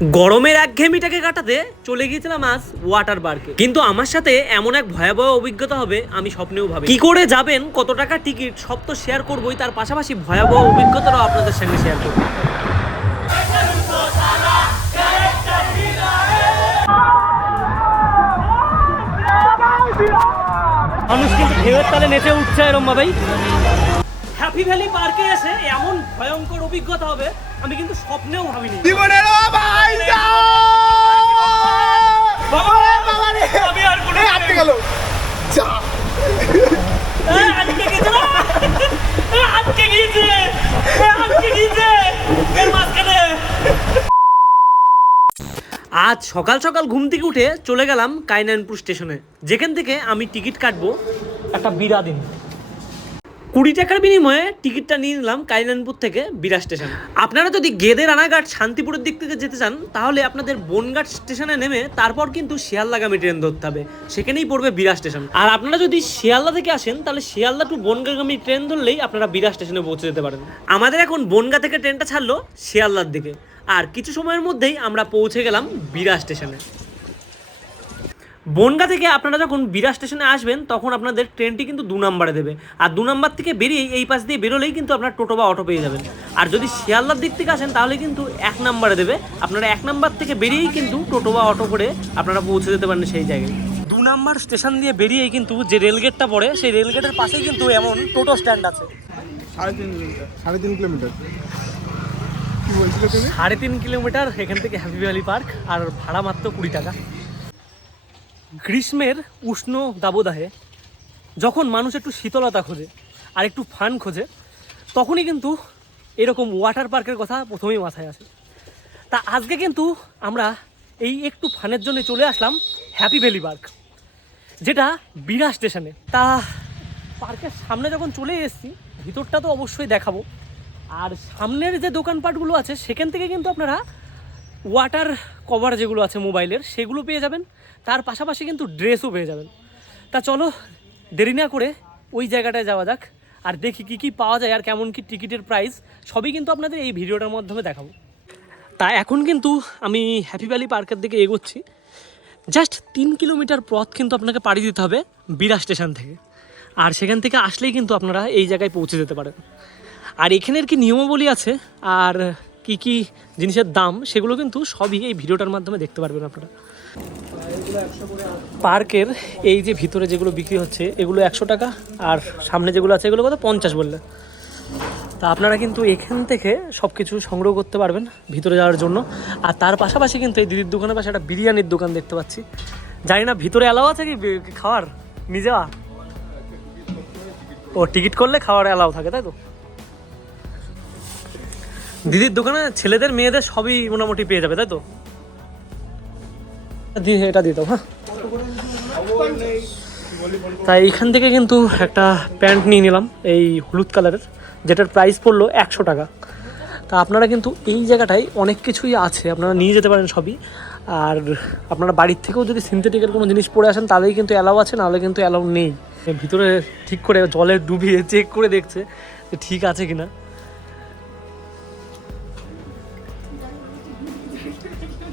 গরমের একঘেয়েমিটাকে কাটাতে চলে গিয়েছিলাম আজ ওয়াটার পার্কে কিন্তু আমার সাথে এমন এক ভয়াবহ অভিজ্ঞতা হবে, আমি স্বপ্নেও ভাবি কি করে যাবেন, কত টাকা টিকিট সব তো শেয়ার করবোই, তার পাশাপাশি ভয়াবহ অভিজ্ঞতাটাও আপনাদের সঙ্গে শেয়ার করব। মানুষ কিন্তু ঢেউয়ের তালে নেচে উঠছে এরম ভাবেই। হ্যাপি ভ্যালি পার্কে এসে এমন ভয়ঙ্কর অভিজ্ঞতা হবে আমি কিন্তু স্বপ্নেও ভাবিনি। জীবনের ভাই বাবা বাবা রে! আমি আর কোনো আটকে গেল। যা। আটকে গেছে আটকে গিয়েছে। আটকে গিয়েছে। এর মাঝখানে। আজ সকাল সকাল ঘুম থেকে উঠে চলে গেলাম কাইনানপুর স্টেশনে। যেখান থেকে আমি টিকিট কাটবো একটা বিরা দিন কুড়ি টাকার বিনিময়ে টিকিটটা নিয়ে নিলাম কাইনানপুর থেকে বিরা স্টেশন। আপনারা যদি গেদে রানাঘাট শান্তিপুরের দিক থেকে যেতে চান, তাহলে আপনাদের বনঘাট স্টেশনে নেমে তারপর কিন্তু শিয়ালদাগামী ট্রেন ধরতে হবে। সেখানেই পড়বে বিরা স্টেশন। আর আপনারা যদি শিয়ালদা থেকে আসেন, তাহলে শিয়ালদা টু বনগাগামী ট্রেন ধরলেই আপনারা বিরা স্টেশনে পৌঁছে যেতে পারেন। আমাদের এখন বনগা থেকে ট্রেনটা ছাড়লো শিয়ালদার দিকে। আর কিছু সময়ের মধ্যেই আমরা পৌঁছে গেলাম বিরা স্টেশনে। বনগা থেকে আপনারা যখন বিরা স্টেশনে আসবেন তখন আপনাদের ট্রেনটি কিন্তু দু নম্বরে দেবে। আর দু নম্বর থেকে বেরিয়ে এই পাশ দিয়ে বেরোলেই কিন্তু আপনার টোটো বা অটো পেয়ে যাবেন। আর যদি শিয়ালদার দিক থেকে আসেন তাহলে কিন্তু এক নম্বরে দেবে। আপনারা এক নম্বর থেকে বেরিয়েই কিন্তু টোটো বা অটো করে আপনারা পৌঁছে যেতে পারেন সেই জায়গায়। দু নম্বর স্টেশন দিয়ে বেরিয়েই কিন্তু যে রেলগেটটা পড়ে সেই রেলগেটের পাশেই কিন্তু এমন টোটো স্ট্যান্ড আছে। সাড়ে তিন কিলোমিটার। সাড়ে তিন কিলোমিটার। সাড়ে তিন কিলোমিটার এখান থেকে হ্যাপি ভ্যালি পার্ক আর ভাড়া মাত্র কুড়ি টাকা। গ্রীষ্মের উষ্ণ দাবদাহে যখন মানুষ একটু শীতলতা খোঁজে আর একটু ফান খোঁজে, তখনই কিন্তু এরকম ওয়াটার পার্কের কথা প্রথমেই মাথায় আসে। তা আজকে কিন্তু আমরা এই একটু ফানের জন্য চলে আসলাম হ্যাপি ভ্যালি পার্ক যেটা বিরা স্টেশনে তা পার্কের সামনে যখন চলে এসেছি, ভিতরটা তো অবশ্যই দেখাবো। আর সামনের যে দোকানপাটগুলো আছে, সেখান থেকে কিন্তু আপনারা ওয়াটার কভার যেগুলো আছে মোবাইলের সেগুলো পেয়ে যাবেন। তার পাশাপাশি কিন্তু ড্রেসও পেয়ে যাবেন। তা চলো, দেরি না করে ওই জায়গাটায় যাওয়া যাক আর দেখি কী কী পাওয়া যায় আর কেমন কি টিকিটের প্রাইস সবই কিন্তু আপনাদের এই ভিডিওটার মাধ্যমে দেখাবো। তা এখন কিন্তু আমি হ্যাপি ভ্যালি পার্কের দিকে এগোচ্ছি। জাস্ট তিন কিলোমিটার পথ কিন্তু আপনাকে পাড়ি দিতে হবে বিরা স্টেশন থেকে। আর সেখান থেকে আসলেই কিন্তু আপনারা এই জায়গায় পৌঁছে যেতে পারেন। আর এখানের কি নিয়মাবলী আছে আর কি কি জিনিসের দাম, সেগুলো কিন্তু সবই এই ভিডিওটার মাধ্যমে দেখতে পারবেন আপনারা। পার্কের এই যে ভিতরে যেগুলো বিক্রি হচ্ছে, এগুলো একশো টাকা, আর সামনে যেগুলো আছে এগুলো কত? পঞ্চাশ বললে। তা আপনারা কিন্তু এখান থেকে সব কিছু সংগ্রহ করতে পারবেন ভিতরে যাওয়ার জন্য। আর তার পাশাপাশি কিন্তু এই দিদির দোকানের পাশে একটা বিরিয়ানির দোকান দেখতে পাচ্ছি। জানি না, ভিতরে অ্যালাও আছে কি? খাওয়ার? যাওয়া? ও টিকিট করলে খাওয়ার অ্যালাও থাকে, তাই তো? দিদির দোকানে ছেলেদের, মেয়েদের সবই মোটামুটি পেয়ে যাবে, তাই তো? দিয়ে এটা দিয়ে দাও হ্যাঁ। তাই এইখান থেকে কিন্তু একটা প্যান্ট নিয়ে নিলাম, এই হলুদ কালারের, যেটার প্রাইস পড়ল একশো টাকা। তা আপনারা কিন্তু এই জায়গাটায় অনেক কিছুই আছে, আপনারা নিয়ে যেতে পারেন সবই। আর আপনারা বাড়ির থেকেও যদি সিনথেটিকের কোনো জিনিস পরে আসেন, তাহলেই কিন্তু অ্যালাউ আছে, নাহলে কিন্তু অ্যালাউ নেই। ভিতরে ঠিক করে জলে ডুবিয়ে চেক করে দেখছে যে ঠিক আছে কিনা।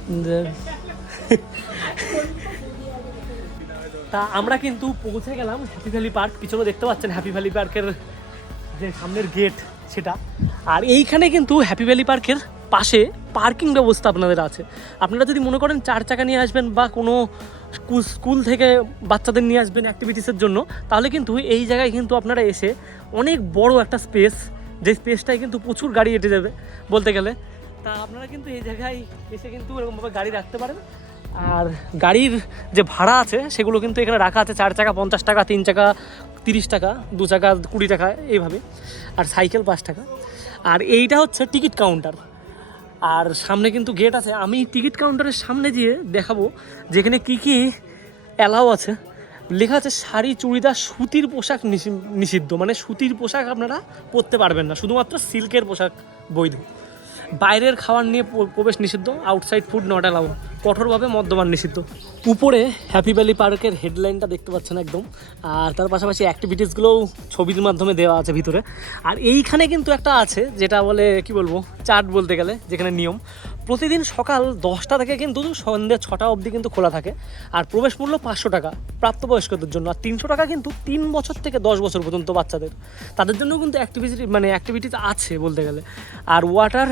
যে- তা আমরা কিন্তু পৌঁছে গেলাম হ্যাপি ভ্যালি পার্ক পিছনে দেখতে পাচ্ছেন হ্যাপি ভ্যালি পার্কের যে সামনের গেট সেটা। আর এইখানে কিন্তু হ্যাপি ভ্যালি পার্কের পাশে পার্কিং ব্যবস্থা আপনাদের আছে। আপনারা যদি মনে করেন চার চাকা নিয়ে আসবেন বা কোনো স্কুল থেকে বাচ্চাদের নিয়ে আসবেন অ্যাক্টিভিটিসের জন্য, তাহলে কিন্তু এই জায়গায় কিন্তু আপনারা এসে অনেক বড় একটা স্পেস যে স্পেসটায় কিন্তু প্রচুর গাড়ি এঁটে যাবে বলতে গেলে। তা আপনারা কিন্তু এই জায়গায় এসে কিন্তু এরকমভাবে গাড়ি রাখতে পারেন। আর গাড়ির যে ভাড়া আছে, সেগুলো কিন্তু এখানে রাখা আছে চার চাকা, পঞ্চাশ টাকা, তিন চাকা, তিরিশ টাকা, দু চাকা, কুড়ি টাকা, এইভাবে। আর সাইকেল পাঁচ টাকা। আর এইটা হচ্ছে টিকিট কাউন্টার। আর সামনে কিন্তু গেট আছে। আমি টিকিট কাউন্টারের সামনে দিয়ে দেখাবো যেখানে কি কি অ্যালাও আছে। লেখা আছে শাড়ি, চুড়িদার, সুতির পোশাক নিষিদ্ধ। মানে সুতির পোশাক আপনারা পরতে পারবেন না। শুধুমাত্র সিল্কের পোশাক বৈধ। বাইরের খাবার নিয়ে প্রবেশ নিষিদ্ধ। আউটসাইড ফুড নট অ্যালাউ কঠোরভাবে মদ্যপান নিষিদ্ধ। উপরে হ্যাপি ভ্যালি পার্কের হেডলাইনটা দেখতে পাচ্ছেন একদম। আর তার পাশাপাশি অ্যাক্টিভিটিসগুলোও ছবির মাধ্যমে দেওয়া আছে ভিতরে। আর এইখানে কিন্তু একটা আছে, যেটা বলে, কি বলব চার্ট বলতে গেলে, যেখানে নিয়ম। প্রতিদিন সকাল দশটা থেকে কিন্তু সন্ধ্যে ছটা অবধি কিন্তু খোলা থাকে। আর প্রবেশ মূল্য পাঁচশো টাকা, প্রাপ্তবয়স্কদের জন্য। আর তিনশো টাকা কিন্তু তিন বছর থেকে দশ বছর পর্যন্ত বাচ্চাদের। তাদের জন্য কিন্তু অ্যাক্টিভিটি মানে অ্যাক্টিভিটিস আছে বলতে গেলে। আর ওয়াটার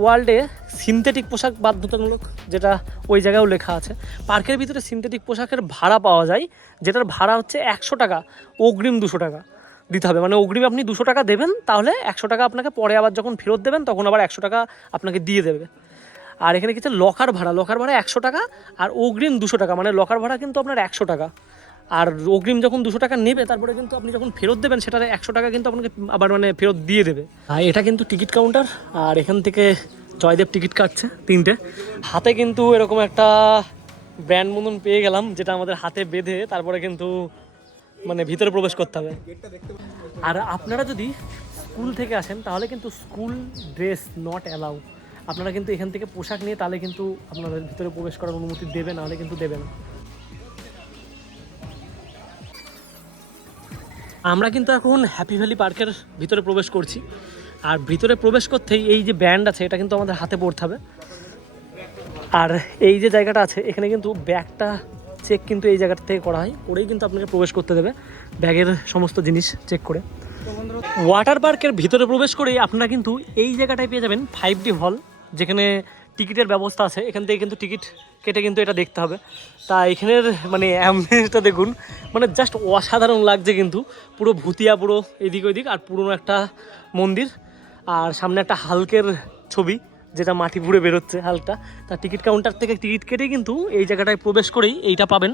ওয়ার্ল্ডে সিনথেটিক পোশাক বাধ্যতামূলক, যেটা ওই জায়গায়ও লেখা আছে, পার্কের ভিতরে সিনথেটিক পোশাকের ভাড়া পাওয়া যায়, যেটার ভাড়া হচ্ছে একশো টাকা, অগ্রিম দুশো টাকা দিতে হবে। মানে অগ্রিম আপনি দুশো টাকা দেবেন, তাহলে একশো টাকা আপনাকে পরে আবার যখন ফেরত দেবেন, তখন আবার একশো টাকা আপনাকে দিয়ে দেবে। আর এখানে কিছু লকার ভাড়া লকার ভাড়া একশো টাকা, আর অগ্রিম দুশো টাকা মানে লকার ভাড়া কিন্তু আপনার একশো টাকা। আর অগ্রিম যখন দুশো টাকা নেবে, তারপরে কিন্তু আপনি যখন ফেরত দেবেন, সেটার একশো টাকা কিন্তু আপনাকে আবার মানে ফেরত দিয়ে দেবে। আর এটা কিন্তু টিকিট কাউন্টার, আর এখান থেকে জয়দেব টিকিট কাটছে তিনটে। হাতে কিন্তু এরকম একটা ব্র্যান্ড মতন পেয়ে গেলাম, যেটা আমাদের হাতে বেঁধে তারপরে কিন্তু মানে ভিতরে প্রবেশ করতে হবে। আর আপনারা যদি স্কুল থেকে আসেন, তাহলে কিন্তু স্কুল ড্রেস নট অ্যালাউ আপনারা কিন্তু এখান থেকে পোশাক নিয়ে তাহলে কিন্তু আপনাদের ভিতরে প্রবেশ করার অনুমতি দেবে, নাহলে কিন্তু দেবে না। আমরা কিন্তু এখন হ্যাপি ভ্যালি পার্কের ভিতরে প্রবেশ করছি। আর ভিতরে প্রবেশ করতেই এই যে ব্যান্ড আছে, এটা কিন্তু আমাদের হাতে পড়তে হবে। আর এই যে জায়গাটা আছে, এখানে কিন্তু ব্যাগটা চেক কিন্তু এই জায়গাটা থেকে করা হয়। করেই কিন্তু আপনাকে প্রবেশ করতে দেবে, ব্যাগের সমস্ত জিনিস চেক করে। ওয়াটার পার্কের ভিতরে প্রবেশ করেই আপনারা কিন্তু এই জায়গাটায় পেয়ে যাবেন ফাইভ ডি হল যেখানে টিকিটের ব্যবস্থা আছে। এখান থেকে কিন্তু টিকিট কেটে কিন্তু এটা দেখতে হবে। তা এখানের মানে অ্যাম্বিয়েন্সটা দেখুন মানে জাস্ট অসাধারণ লাগছে কিন্তু। পুরো ভুতিয়া, পুরো এদিক ওইদিক আর পুরনো একটা মন্দির। আর সামনে একটা হালকের ছবি, যেটা মাটি পুড়ে বেরোচ্ছে হালকা। তা টিকিট কাউন্টার থেকে টিকিট কেটে কিন্তু এই জায়গাটায় প্রবেশ করেই এইটা পাবেন।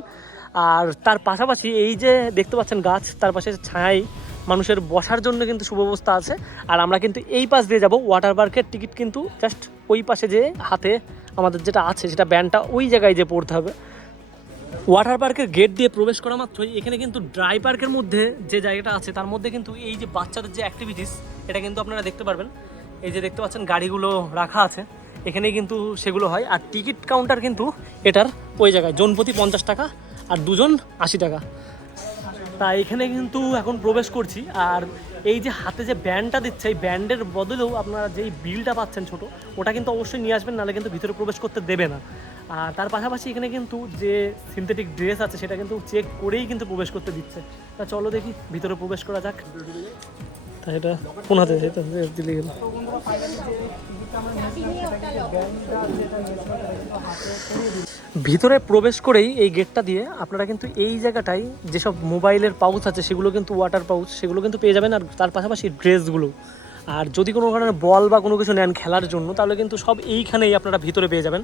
আর তার পাশাপাশি এই যে দেখতে পাচ্ছেন গাছ, তার পাশে ছায় মানুষের বসার জন্য কিন্তু সুব্যবস্থা আছে। আর আমরা কিন্তু এই পাশ দিয়ে যাব। ওয়াটার পার্কের টিকিট কিন্তু জাস্ট ওই পাশে যে হাতে আমাদের যেটা আছে, সেটা ব্যান্ডটা ওই জায়গায় যে পড়তে হবে। ওয়াটার পার্কের গেট দিয়ে প্রবেশ করা মাত্রই এখানে কিন্তু ড্রাই পার্কের মধ্যে যে জায়গাটা আছে, তার মধ্যে কিন্তু এই যে বাচ্চাদের যে অ্যাক্টিভিটিস এটা কিন্তু আপনারা দেখতে পারবেন। এই যে দেখতে পাচ্ছেন গাড়িগুলো রাখা আছে। এখানেই কিন্তু সেগুলো হয়। আর টিকিট কাউন্টার কিন্তু এটার ওই জায়গায়, জনপ্রতি পঞ্চাশ টাকা আর দুজন আশি টাকা। তা এখানে কিন্তু এখন প্রবেশ করছি। আর এই যে হাতে যে ব্যান্ডটা দিচ্ছে, এই ব্যান্ডের বদলেও আপনারা যেই বিলটা পাচ্ছেন ছোট, ওটা কিন্তু অবশ্যই নিয়ে আসবেন, নাহলে কিন্তু ভিতরে প্রবেশ করতে দেবে না। আর তার পাশাপাশি এখানে কিন্তু যে সিনথেটিক ড্রেস আছে, সেটা কিন্তু চেক করেই কিন্তু প্রবেশ করতে দিচ্ছে। তা চলো দেখি, ভিতরে প্রবেশ করা যাক। তা এটা কোন হাতে? দিলে গেল ভিতরে প্রবেশ করেই এই গেটটা দিয়ে আপনারা কিন্তু এই জায়গাটায় যেসব মোবাইলের পাউচ আছে, সেগুলো কিন্তু ওয়াটার পাউচ সেগুলো কিন্তু পেয়ে যাবেন। আর তার পাশাপাশি ড্রেসগুলো আর যদি কোনো কারণে বল বা কোনো কিছু নেন খেলার জন্য, তাহলে কিন্তু সব এইখানেই আপনারা ভিতরে পেয়ে যাবেন।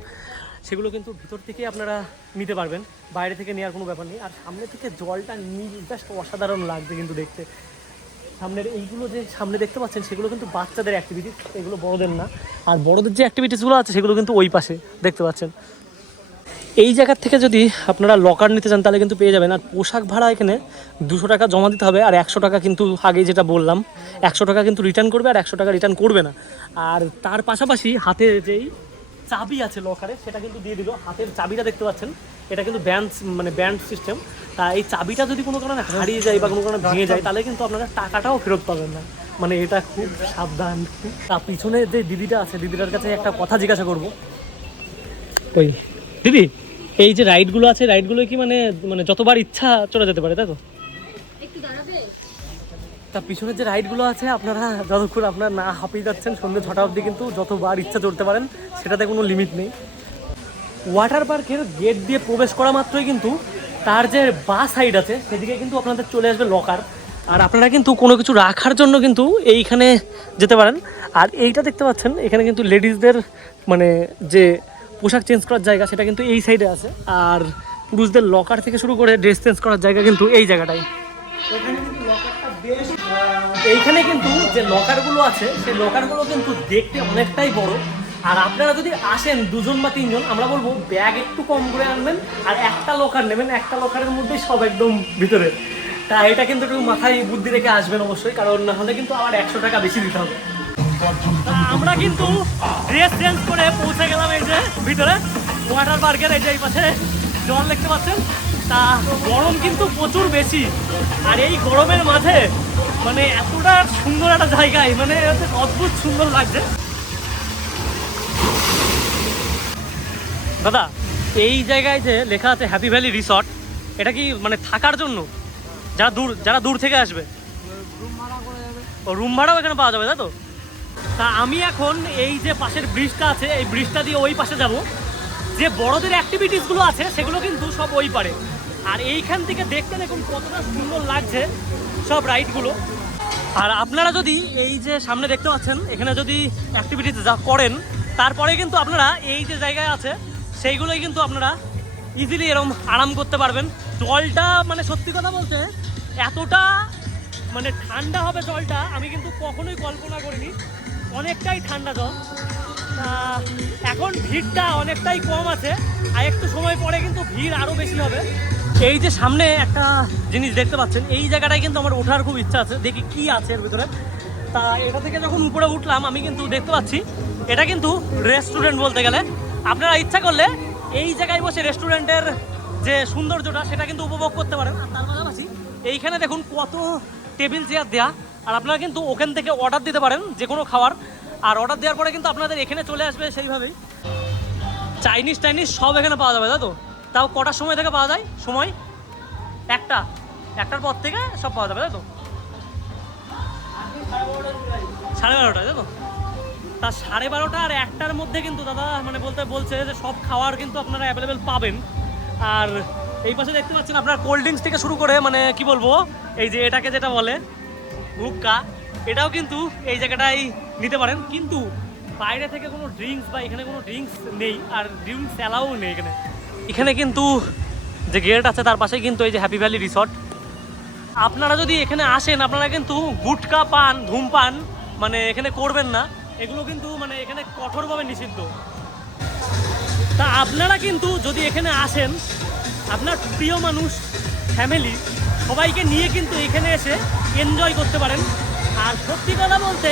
সেগুলো কিন্তু ভিতর থেকেই আপনারা নিতে পারবেন। বাইরে থেকে নেওয়ার কোনো ব্যাপার নেই। আর সামনে থেকে জলটা জাস্ট অসাধারণ লাগছে কিন্তু দেখতে। সামনের এইগুলো যে সামনে দেখতে পাচ্ছেন, সেগুলো কিন্তু বাচ্চাদের অ্যাক্টিভিটিস এগুলো বড়দের না। আর বড়দের যে অ্যাক্টিভিটিসগুলো আছে, সেগুলো কিন্তু ওই পাশে দেখতে পাচ্ছেন। এই জায়গার থেকে যদি আপনারা লকার নিতে চান, তাহলে কিন্তু পেয়ে যাবেন। আর পোশাক ভাড়া এখানে দুশো টাকা জমা দিতে হবে, আর একশো টাকা কিন্তু আগে যেটা বললাম, একশো টাকা কিন্তু রিটার্ন করবে আর একশো টাকা রিটার্ন করবে না। আর তার পাশাপাশি হাতে যেই চাবি আছে লকারে সেটা কিন্তু দিয়ে দিল। হাতের চাবিটা দেখতে পাচ্ছেন, এটা কিন্তু ব্যান্ড মানে ব্যান্ড সিস্টেম তা এই চাবিটা যদি কোনো কারণে হারিয়ে যায় বা কোনো কারণে ভেঙে যায়, তাহলে কিন্তু আপনারা টাকাটাও ফেরত পাবেন না। মানে এটা খুব সাবধান। তা পিছনে যে দিদিটা আছে, দিদিটার কাছে একটা কথা জিজ্ঞাসা করব। ওই, দিদি? এই যে রাইডগুলো আছে রাইডগুলো কি মানে মানে যতবার ইচ্ছা চলে যেতে পারে তাই তো? তা পিছনের যে রাইডগুলো আছে আপনারা যতক্ষণ আপনারা না হাঁপিয়ে যাচ্ছেন সন্ধ্যে ছটা অবধি কিন্তু যতবার ইচ্ছা চড়তে পারেন সেটাতে কোনো লিমিট নেই। ওয়াটার পার্কের গেট দিয়ে প্রবেশ করা মাত্রই কিন্তু তার যে বা সাইড আছে সেদিকে কিন্তু আপনাদের চলে আসবে লকার আর আপনারা কিন্তু কোনো কিছু রাখার জন্য কিন্তু এইখানে যেতে পারেন। আর এইটা দেখতে পাচ্ছেন এখানে কিন্তু লেডিসদের মানে যে পোশাক চেঞ্জ করার জায়গা সেটা কিন্তু এই সাইডে আছে। আর পুরুষদের লকার থেকে শুরু করে ড্রেস চেঞ্জ করার জায়গা কিন্তু এই জায়গাটাই। এইখানে কিন্তু যে লকারগুলো আছে, সেই লকারগুলো কিন্তু দেখতে অনেকটাই বড়। আর আপনারা যদি আসেন দুজন বা তিনজন, আমরা বলব ব্যাগ একটু কম করে আনবেন আর একটা লকার নেবেন। একটা লকারের মধ্যেই সব একদম ভিতরে। তা এটা কিন্তু একটু মাথায় বুদ্ধি রেখে আসবেন অবশ্যই, কারণ না হলে কিন্তু আবার একশো টাকা বেশি দিতে হবে। আমরা কিন্তু ড্রেস চেঞ্জ করে পৌঁছে গেলাম এই যে ভিতরে। ওয়াটার পার্কের এই যে এই পাশে। জল দেখতে পাচ্ছেন? তা গরম কিন্তু প্রচুর বেশি। আর এই গরমের মাঝে মানে এতটা সুন্দর একটা জায়গায় মানে অদ্ভুত সুন্দর লাগছে। দাদা এই জায়গায় যে লেখা আছে হ্যাপি ভ্যালি রিসর্ট এটা কি মানে থাকার জন্য? যারা দূর যারা দূর থেকে আসবে। ও রুম ভাড়াও এখানে পাওয়া যাবে তাই তো? তা আমি এখন এই যে পাশের ব্রিজটা আছে, এই ব্রিজটা দিয়ে ওই পাশে যাব। যে বড়দের অ্যাক্টিভিটিসগুলো আছে, সেগুলো কিন্তু সব ওই পারে। আর এইখান থেকে দেখতে দেখুন কতটা সুন্দর লাগছে সব রাইডগুলো আর আপনারা যদি এই যে সামনে দেখতে পাচ্ছেন, এখানে যদি অ্যাক্টিভিটিস যা করেন, তারপরে কিন্তু আপনারা এই যে জায়গায় আছে, সেইগুলোই কিন্তু আপনারা ইজিলি এরকম আরাম করতে পারবেন। জলটা মানে সত্যি কথা বলতে এতটা মানে ঠান্ডা হবে জলটা, আমি কিন্তু কখনোই কল্পনা করিনি। অনেকটাই ঠান্ডা জল। এখন ভিড়টা অনেকটাই কম আছে, আর একটু সময় পরে কিন্তু ভিড় আরও বেশি হবে। এই যে সামনে একটা জিনিস দেখতে পাচ্ছেন, এই জায়গাটায় কিন্তু আমার ওঠার খুব ইচ্ছা আছে। দেখি কি আছে এর ভিতরে। তা, এটা থেকে যখন উপরে উঠলাম, আমি কিন্তু দেখতে পাচ্ছি, এটা কিন্তু রেস্টুরেন্ট বলতে গেলে। আপনারা ইচ্ছা করলে এই জায়গায় বসে রেস্টুরেন্টের যে সৌন্দর্যটা, সেটা কিন্তু উপভোগ করতে পারেন। আর তার পাশাপাশি এইখানে দেখুন কত টেবিল চেয়ার দেওয়া আর আপনারা কিন্তু ওখান থেকে অর্ডার দিতে পারেন যে কোনো খাবার। আর অর্ডার দেওয়ার পরে কিন্তু আপনাদের এখানে চলে আসবে সেইভাবেই। চাইনিজ টাইনিজ সব এখানে পাওয়া যাবে, তাই তো? তাও কটার সময় থেকে পাওয়া যায়? সময়? একটা। একটার পর থেকে সব পাওয়া যাবে, তাই তো? সাড়ে বারোটা তাই তো? তা সাড়ে বারোটা আর একটার মধ্যে কিন্তু দাদা মানে বলতে বলছে যে সব খাওয়ার কিন্তু আপনারা অ্যাভেলেবেল পাবেন। আর এই পাশে দেখতে পাচ্ছেন আপনার কোল্ড ড্রিঙ্কস থেকে শুরু করে মানে কি বলব, এই যে এটাকে যেটা বলে হুক্কা এটাও কিন্তু এই জায়গাটাই নিতে পারেন। কিন্তু বাইরে থেকে কোনো ড্রিঙ্কস বা এখানে কোনো ড্রিঙ্কস নেই, আর ড্রিঙ্কস অ্যালাউ নেই এখানে। এখানে কিন্তু যে গেট আছে, তার পাশেই কিন্তু এই যে হ্যাপি ভ্যালি রিসর্ট। আপনারা যদি এখানে আসেন, আপনারা কিন্তু গুটকা পান, ধূমপান মানে এখানে করবেন না। এগুলো কিন্তু মানে এখানে কঠোরভাবে নিষিদ্ধ। তা আপনারা কিন্তু যদি এখানে আসেন আপনার প্রিয় মানুষ ফ্যামিলি সবাইকে নিয়ে কিন্তু এখানে এসে এনজয় করতে পারেন। আর সত্যি কথা বলতে,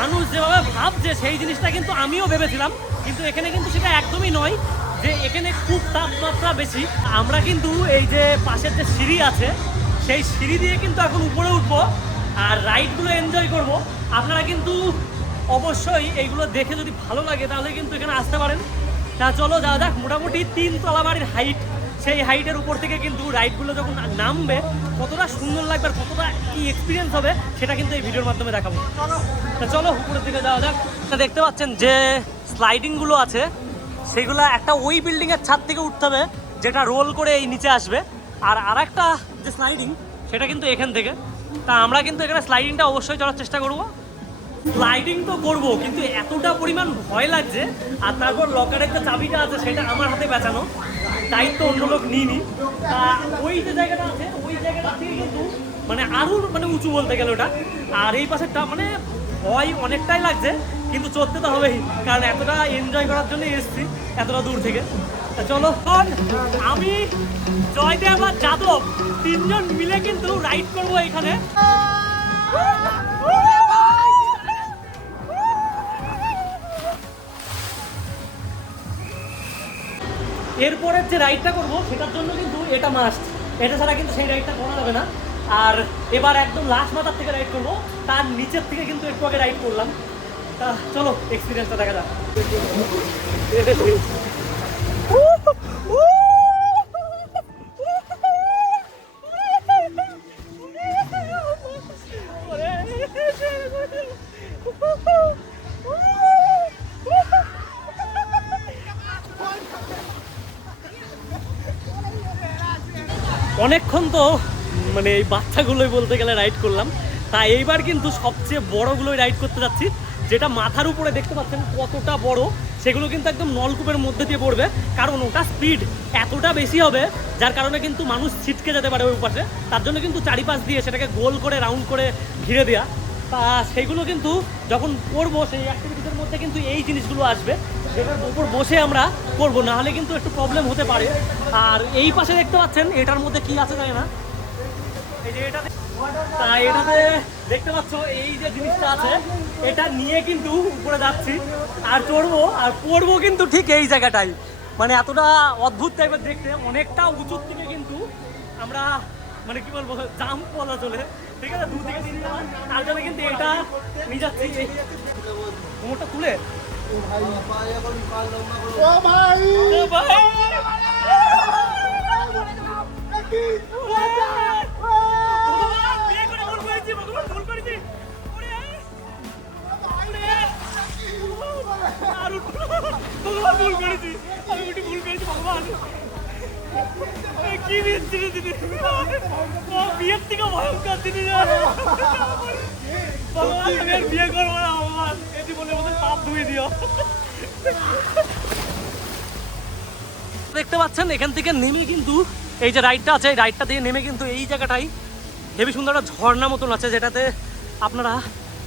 মানুষ যেভাবে ভাবছে, সেই জিনিসটা কিন্তু আমিও ভেবেছিলাম। কিন্তু এখানে কিন্তু সেটা একদমই নয় যে এখানে খুব তাপমাত্রা বেশি। আমরা কিন্তু এই যে পাশের যে সিঁড়ি আছে, সেই সিঁড়ি দিয়ে কিন্তু এখন উপরে উঠবো আর রাইডগুলো এনজয় করব। আপনারা কিন্তু অবশ্যই এইগুলো দেখে যদি ভালো লাগে, তাহলে কিন্তু এখানে আসতে পারেন। তা চলো, যাওয়া যাক। মোটামুটি তিন তলা বাড়ির হাইট সেই হাইটের উপর থেকে কিন্তু রাইডগুলো যখন নামবে, কতটা সুন্দর লাগবে আর কতটা কি এক্সপিরিয়েন্স হবে, সেটা কিন্তু এই ভিডিওর মাধ্যমে দেখাবো। তা চলো উপরের দিকে যাওয়া যাক। দেখতে পাচ্ছেন যে স্লাইডিংগুলো আছে, সেগুলো একটা ওই বিল্ডিংয়ের ছাদ থেকে উঠতে হবে, যেটা রোল করে এই নিচে আসবে। আর আরেকটা যে স্লাইডিং সেটা কিন্তু এখান থেকে। তা আমরা কিন্তু এখানে স্লাইডিংটা অবশ্যই চলার চেষ্টা করব। স্লাইডিং তো করব, কিন্তু এতটা পরিমাণ ভয় লাগছে, আর তারপর লকারের যে চাবিটা আছে, সেটা আমার হাতে বেচানো দায়িত্ব অন্য লোক নিইনি ওই যে জায়গাটা আছে, ওই জায়গাটা থেকে কিন্তু মানে আরও মানে উঁচু বলতে গেলে ওটা। আর এই পাশেরটা মানে ভয় অনেকটাই লাগছে, কিন্তু চড়তে তো হবেই, কারণ এতটা এনজয় করার জন্য এসেছি, এতটা দূর থেকে। চলো আমি জয়দেব আর যাদব তিনজন মিলে কিন্তু রাইড করব এখানে। এরপরের যে রাইডটা করব সেটার জন্য কিন্তু এটা মাস্ট এটা ছাড়া কিন্তু সেই রাইডটা করা যাবে না। আর এবার একদম লাস্ট মাথার থেকে রাইড করব। তার নিচের থেকে কিন্তু একটু আগে রাইড করলাম। তা চলো এক্সপিরিয়েন্সটা দেখা যাক। অনেকক্ষণ তো মানে এই বাচ্চাগুলোই বলতে গেলে রাইড করলাম। তা এইবার কিন্তু সবচেয়ে বড়গুলোই রাইড করতে যাচ্ছি, যেটা মাথার উপরে দেখতে পাচ্ছেন কতটা বড়, সেগুলো কিন্তু একদম নলকূপের মধ্যে দিয়ে পড়বে, কারণ ওটা স্পিড এতটা বেশি হবে, যার কারণে কিন্তু মানুষ ছিটকে যেতে পারে ওই পাশে। তার জন্য কিন্তু চারিপাশ দিয়ে সেটাকে গোল করে রাউন্ড করে ঘিরে দেওয়া তা সেইগুলো কিন্তু যখন করব, সেই অ্যাক্টিভিটিসের মধ্যে কিন্তু এই জিনিসগুলো আসবে। যেটার উপর বসে আমরা করব না হলে কিন্তু একটু প্রবলেম হতে পারে। আর এই পাশে দেখতে পাচ্ছেন, এটার মধ্যে কি আছে জানি না। এই যে এটাতে তা এটাতে দেখতে পাচ্ছ, এই যে জিনিসটা আছে, এটা নিয়ে কিন্তু উপরে যাচ্ছি। আর চড়বো, আর পড়ব কিন্তু ঠিক এই জায়গাটাই। মানে এতটা অদ্ভুত টাইপের দেখতে, অনেকটা উঁচুর থেকে কিন্তু আমরা মানে কি বলব জাম্প বলা চলে। ঠিক আছে, দু থেকে তিন তার জন্য কিন্তু এটা নিয়ে যাচ্ছি। তুলে বিয়ের থেকে ভয়ঙ্কর দিদি বিয়ে করব না। দেখতে পাচ্ছেন, এখান থেকে নেমে কিন্তু এই যে রাইডটা আছে, এই রাইডটা দিয়ে নেমে কিন্তু এই জায়গাটাই হেবি সুন্দর একটা ঝর্ণা মতন আছে, যেটাতে আপনারা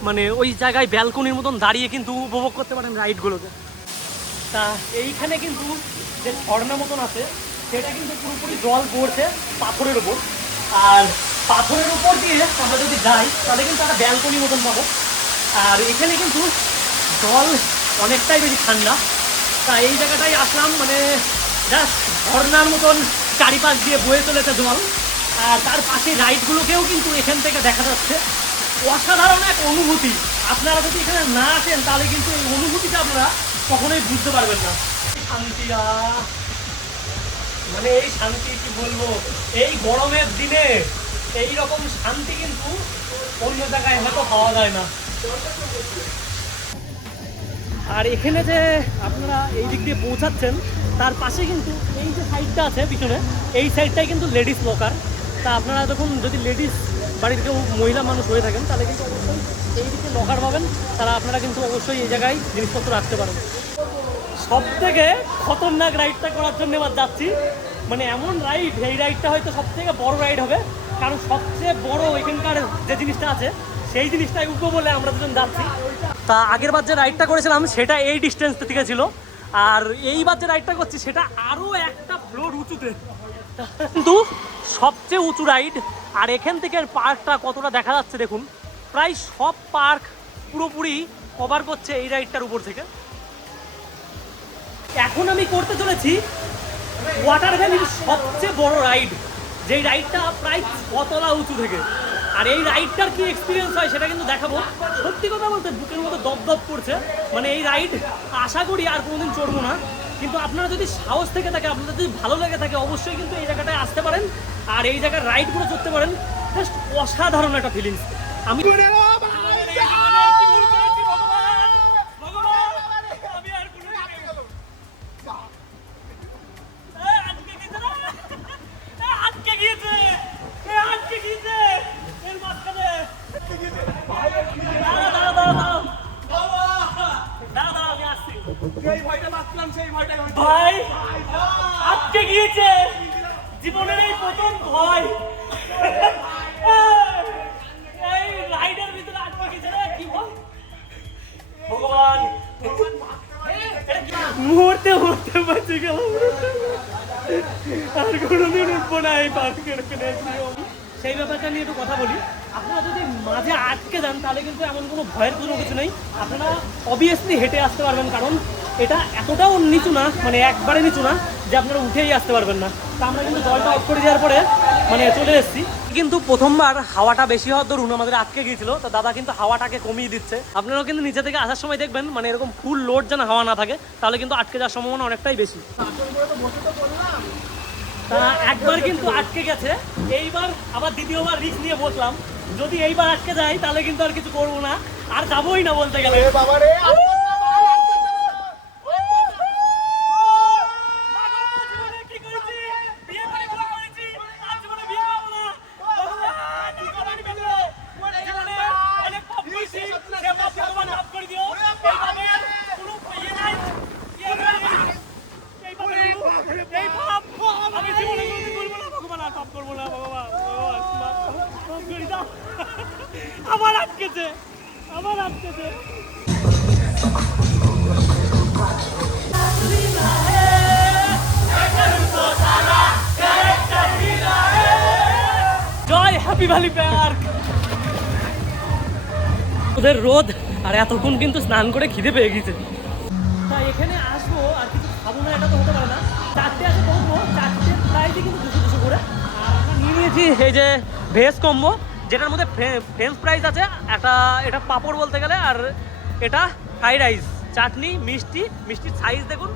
মানে ওই জায়গায় ব্যালকনির মতন দাঁড়িয়ে কিন্তু উপভোগ করতে পারেন রাইডগুলোকে। তা এইখানে কিন্তু যে ঝর্ণা মতন আছে, সেটা কিন্তু পুরোপুরি জল পড়ছে পাথরের উপর। আর পাথরের উপর দিয়ে আমরা যদি যাই, তাহলে কিন্তু একটা ব্যালকনি মতন পাবো। আর এখানে কিন্তু জল অনেকটাই বেশি ঠান্ডা। তা এই জায়গাটায় আসলাম মানে জাস্ট ঝর্ণার মতন চারিপাশ দিয়ে বয়ে চলেছে জল। আর তার পাশে রাইডগুলোকেও কিন্তু এখান থেকে দেখা যাচ্ছে। অসাধারণ এক অনুভূতি। আপনারা যদি এখানে না আসেন, তাহলে কিন্তু এই অনুভূতিটা আপনারা কখনোই বুঝতে পারবেন না। শান্তি আহ! মানে এই শান্তি কি বলব? এই গরমের দিনে এই রকম শান্তি কিন্তু অন্য জায়গায় হয়তো পাওয়া যায় না। আর এখানে যে আপনারা এই দিক দিয়ে পৌঁছাচ্ছেন, তার পাশে কিন্তু এই যে সাইডটা আছে পিছনে, এই সাইডটাই কিন্তু লেডিস লকার তা আপনারা যখন যদি লেডিস বাড়ির কেউ মহিলা মানুষ হয়ে থাকেন, তাহলে কিন্তু অবশ্যই এই দিকে লকার পাবেন। তারা আপনারা কিন্তু অবশ্যই এই জায়গায় জিনিসপত্র রাখতে পারেন সব থেকে খতরনাক রাইডটা করার জন্য এবার যাচ্ছি। মানে এমন রাইড এই রাইডটা হয়তো সব থেকে বড় রাইড হবে। কারণ সবচেয়ে বড় এখানকার যে জিনিসটা আছে সেই জিনিসটাই উঠবো বলে আমরা দুজন যাচ্ছি। তা আগের বার যে রাইডটা করেছিলাম, সেটা এই ডিস্টেন্স থেকে ছিল। আর এইবার যে রাইডটা করছি, সেটা আরও একটা ফ্লোর উঁচুতে। কিন্তু সবচেয়ে উঁচু রাইড আর এখান থেকে পার্কটা কতটা দেখা যাচ্ছে দেখুন, প্রায় সব পার্ক পুরোপুরি কভার করছে এই রাইডটার উপর থেকে। এখন আমি করতে চলেছি ওয়াটার ভ্যালির সবচেয়ে বড় রাইড যেই রাইডটা প্রায় ছতলা উঁচু থেকে। আর এই রাইডটার কি এক্সপিরিয়েন্স হয় সেটা কিন্তু দেখাবো। সত্যি কথা বলতে বুকের মতো দপ দপ করছে। মানে এই রাইড আশা করি আর কোনোদিন চড়বো না। কিন্তু আপনারা যদি সাহস থেকে থাকে আপনাদের যদি ভালো লেগে থাকে অবশ্যই কিন্তু এই জায়গাটায় আসতে পারেন। আর এই জায়গার রাইডগুলো চড়তে পারেন। জাস্ট অসাধারণ একটা ফিলিংস আমি আমি আর মাঝে আটকে যান, তাহলে কিন্তু এমন কোনো ভয়ের কোনো কিছু নেই। আপনারা অবভিয়াসলি হেঁটে আসতে পারবেন, কারণ এটা এতটাও নিচু না মানে একবারে নিচু না, যে আপনারা উঠেই আসতে পারবেন না। তা আমরা কিন্তু জলটা অফ করে দেওয়ার পরে মানে চলে এসেছি। কিন্তু প্রথমবার হাওয়াটা বেশি হওয়ার দরুন আমাদের আটকে গিয়েছিল, তো দাদা কিন্তু হাওয়াটাকে কমিয়ে দিচ্ছে। আপনারাও কিন্তু নিচে থেকে আসার সময় দেখবেন মানে এরকম ফুল লোড যেন হাওয়া না থাকে, তাহলে কিন্তু আটকে যাওয়ার সম্ভাবনা অনেকটাই বেশি। একবার কিন্তু আটকে গেছে। এইবার আবার দ্বিতীয়বার রিস্ক নিয়ে বসলাম। যদি এইবার আটকে যাই তাহলে কিন্তু আর কিছু করব না। আর যাবোই না বলতে গেলে। জীবনে ওদের রোদ, আর এতক্ষণ কিন্তু স্নান করে খিদে পেয়ে গেছে। তা এখানে আসব, আর কিছু খাব না, এটা তো হতে পারে না। চারটে আছে কম্বো চারটে প্রাইসই কিন্তু দুশো দুশো করে। আর নিয়ে নিয়েছি এই যে ভেজ কম্বো, যেটার মধ্যে ফ্রেঞ্চ ফ্রাইজ আছে, একটা, এটা পাঁপড় বলতে গেলে, আর এটা ফ্রাইড রাইস, চাটনি, মিষ্টি, মিষ্টির সাইজ দেখুন,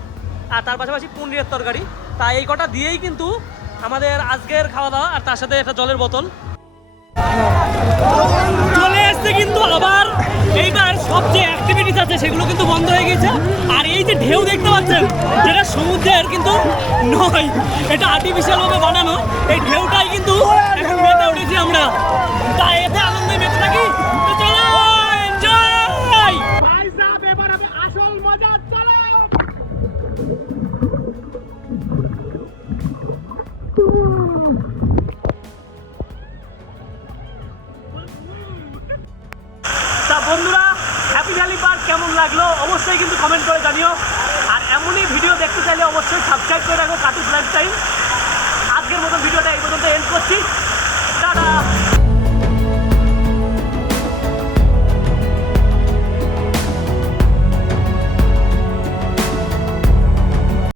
আর তার পাশাপাশি পনিরের তরকারি। তা এই কটা দিয়েই কিন্তু আমাদের আজকের খাওয়া দাওয়া, আর তার সাথে একটা জলের বোতল। মধ্যে কিন্তু আবার এইবার সব যে অ্যাক্টিভিটিস আছে সেগুলো কিন্তু বন্ধ হয়ে গেছে আর এই যে ঢেউ দেখতে পাচ্ছেন যেটা সমুদ্রের কিন্তু নয় এটা আর্টিফিশিয়ালভাবে বানানো। এই ঢেউটাই কিন্তু উঠেছে।